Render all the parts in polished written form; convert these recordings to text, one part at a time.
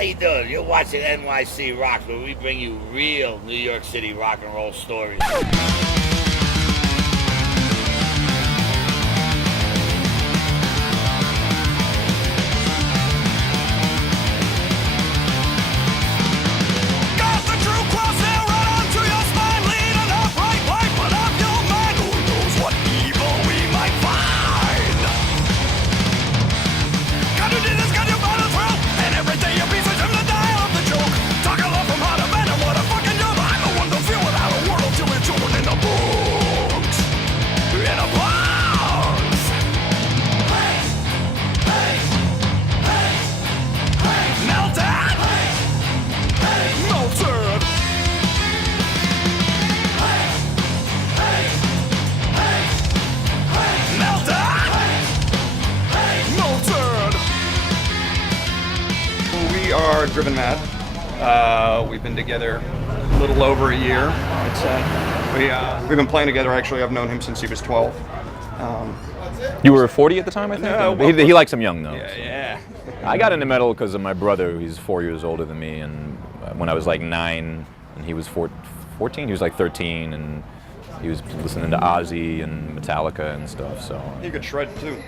How you doing? You're watching NYC Rock, where we bring you real New York City rock and roll stories. We are Driven Mad. We've been together a little over a year, I'd say. We've been playing together, actually. I've known him since he was 12. You were 40 at the time, I think? No, he likes him young, though. Yeah. I got into metal because of my brother. He's 4 years older than me, and when I was like 9 and he was 14, he was like 13, and he was listening to Ozzy and Metallica and stuff. So He could shred, too.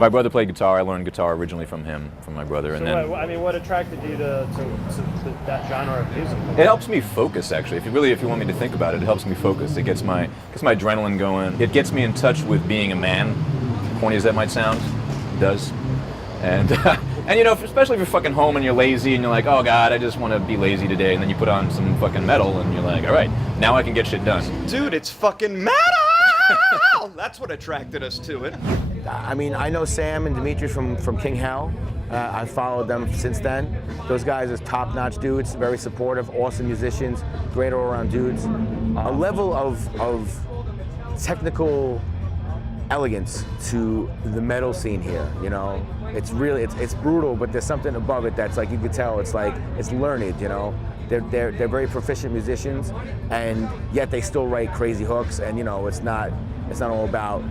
my brother played guitar. I learned guitar originally from him, from my brother. So what attracted you to that genre of music? It helps me focus, actually. If you want me to think about it, it helps me focus. It gets my adrenaline going. It gets me in touch with being a man. Corny as that might sound, it does. And especially if you're fucking home and you're lazy and you're like, oh God, I just want to be lazy today. And then you put on some fucking metal and you're like, all right, now I can get shit done. Dude, it's fucking metal! That's what attracted us to it. I mean, I know Sam and Dimitri from King Hell. I followed them since then. Those guys are top-notch dudes, very supportive, awesome musicians, great all-around dudes. A level of technical elegance to the metal scene here, you know? It's really, it's brutal, but there's something above it that's like, you could tell, it's like, it's learned, you know? They're very proficient musicians, and yet they still write crazy hooks, and it's not all about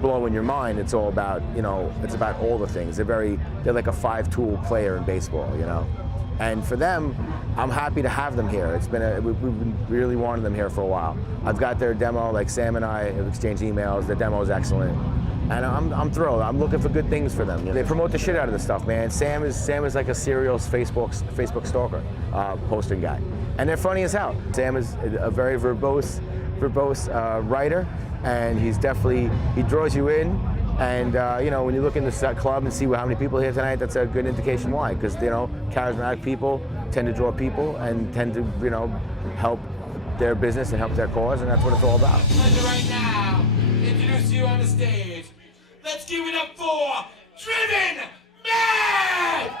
blowing your mind. It's all about, it's about all the things. They're like a 5-tool player in baseball, And for them, I'm happy to have them here. We've been really wanting them here for a while. I've got their demo, like Sam and I have exchanged emails. Their demo is excellent. And I'm thrilled. I'm looking for good things for them. They promote the shit out of this stuff, man. Sam is like a serial Facebook stalker, posting guy. And they're funny as hell. Sam is a very verbose writer, and he draws you in. And when you look in the club and see how many people are here tonight, that's a good indication why. Because charismatic people tend to draw people and tend to help their business and help their cause, and that's what it's all about. Right now, introduce you on the stage. Let's give it up for Driven Mad!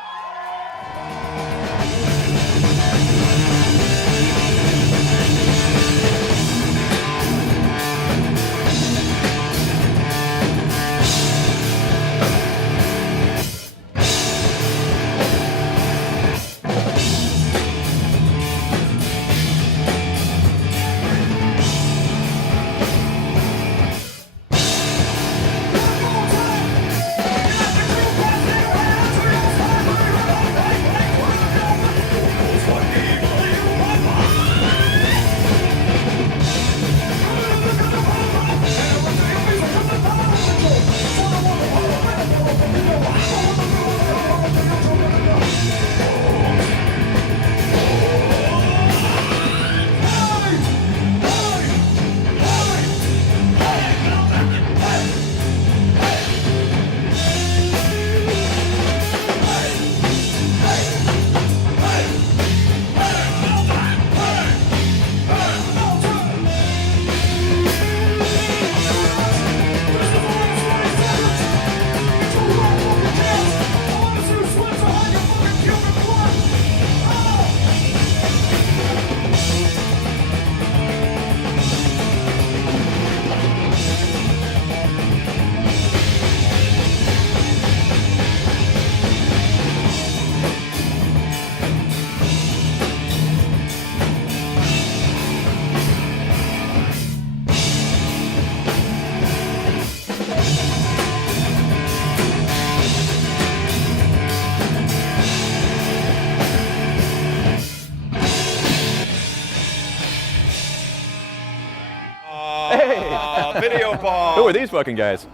Video ball. Who are these fucking guys?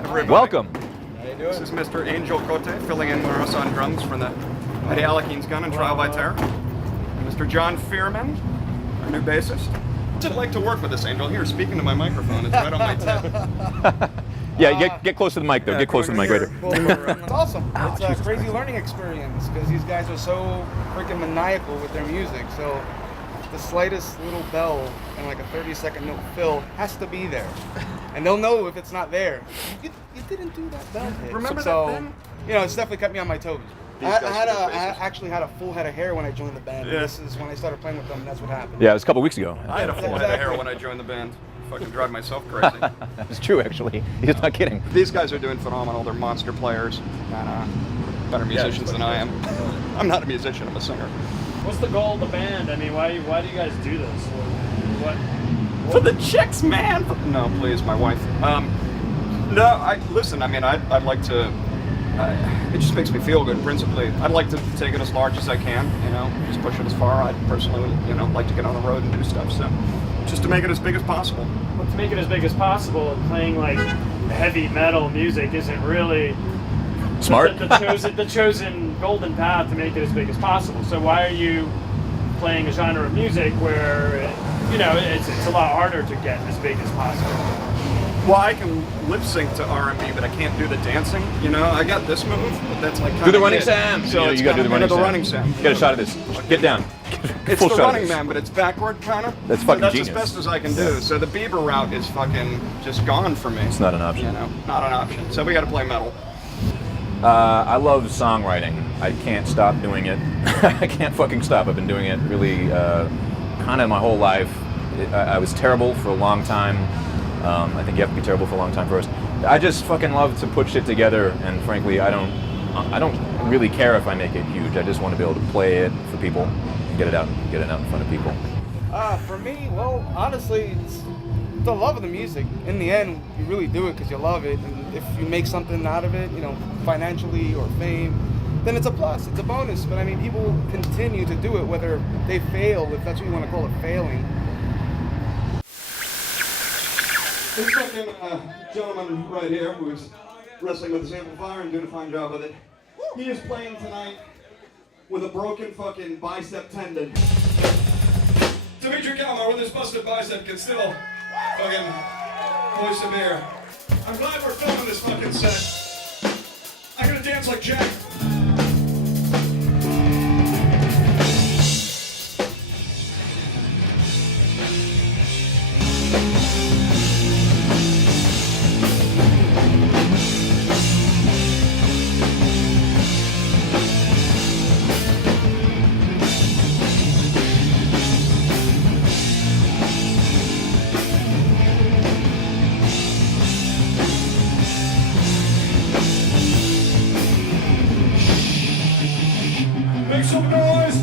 Everybody. Welcome. This is Mr. Angel Cote filling in for us on drums from the Eddie Alekeen's Gun and Trial by Terror. And Mr. John Fearman, our new bassist. I'd like to work with this, Angel. Here, speaking to my microphone. It's right on my tip. Yeah, get close to the mic though. Get close to the mic right here. It's awesome. It's a crazy learning experience because these guys are so freaking maniacal with their music. So the slightest little bell and like a 30-second note fill has to be there, and they'll know if it's not there. You didn't do that bell hit. Remember so, that thing? You know, it's definitely kept me on my toes. I actually had a full head of hair when I joined the band. Yeah. This is when I started playing with them, and that's what happened. Yeah, it was a couple weeks ago. I had a full head of hair when I joined the band. Fucking drive myself crazy. It's true, actually. He's not kidding. These guys are doing phenomenal. They're monster players and better musicians than I am. I'm not a musician. I'm a singer. What's the goal of the band? I mean, why do you guys do this? What? For the chicks, man. No, please, my wife. No, listen. I mean, I'd like to. It just makes me feel good. Principally, I'd like to take it as large as I can. You know, just push it as far. I'd personally, like to get on the road and do stuff. So, just to make it as big as possible. Well, to make it as big as possible, playing like heavy metal music isn't really Smart. the chosen golden path to make it as big as possible. So why are you playing a genre of music where it's a lot harder to get as big as possible? Well, I can lip sync to R&B, but I can't do the dancing. You know, I got this move, but that's like Do the running Sam. So Yeah, it's you gotta do the kinda running Sam. Get a shot of this. Get down. It's Full the shot of Running this. Man, but it's backward kind of. That's fucking That's genius. as best as I can do. So the Bieber route is fucking just gone for me. It's not an option. You know, not an option. So we got to play metal. I love songwriting. I can't stop doing it. I can't fucking stop. I've been doing it really kind of my whole life. I was terrible for a long time. I think you have to be terrible for a long time first. I just fucking love to put shit together, and frankly, I don't really care if I make it huge. I just want to be able to play it for people, and get it out in front of people. For me, well, honestly, it's the love of the music. In the end, you really do it because you love it, and if you make something out of it, financially or fame, then it's a plus, it's a bonus. But I mean, people continue to do it whether they fail, if that's what you want to call it, failing. This fucking gentleman right here who is wrestling with his amplifier and doing a fine job with it. He is playing tonight with a broken fucking bicep tendon. Dimitri Kalmar with his busted bicep can still fucking hoist a beer. I'm glad we're filming this fucking set. I'm gonna dance like Jack. Make some noise!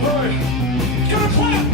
Hey, get a clap!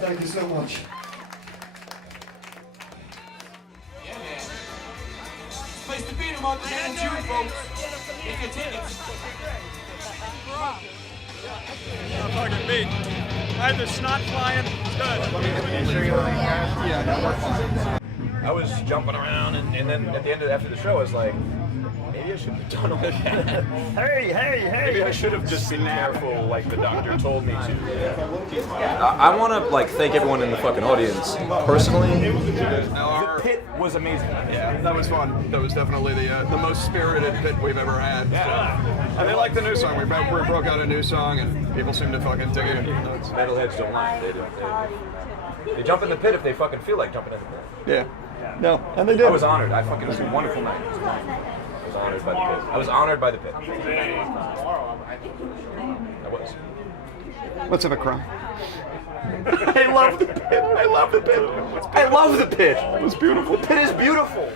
Thank you so much. Yeah, man. Place to beat 'em on the end of June, folks. Get your tickets. Fucking beat. I had the snot flying. Good. I was jumping around, and then at the end after the show, I was like, maybe I shouldn't have done all that. Hey. Maybe I should have just been careful, like the doctor told me to. I want to like thank everyone in the fucking audience personally. The pit was amazing. Yeah, that was fun. That was definitely the most spirited pit we've ever had. Yeah. So. And they like the new song. We broke out a new song, and people seem to fucking dig it. Metalheads don't lie. They jump in the pit if they fucking feel like jumping in the pit. Yeah. No, and they did. I was honored. It was a wonderful night. I was honored by the pit. I was honored by the pit. I was. Let's have a cry. I love the pit. I love the pit. I love the pit. It was beautiful. The pit is beautiful.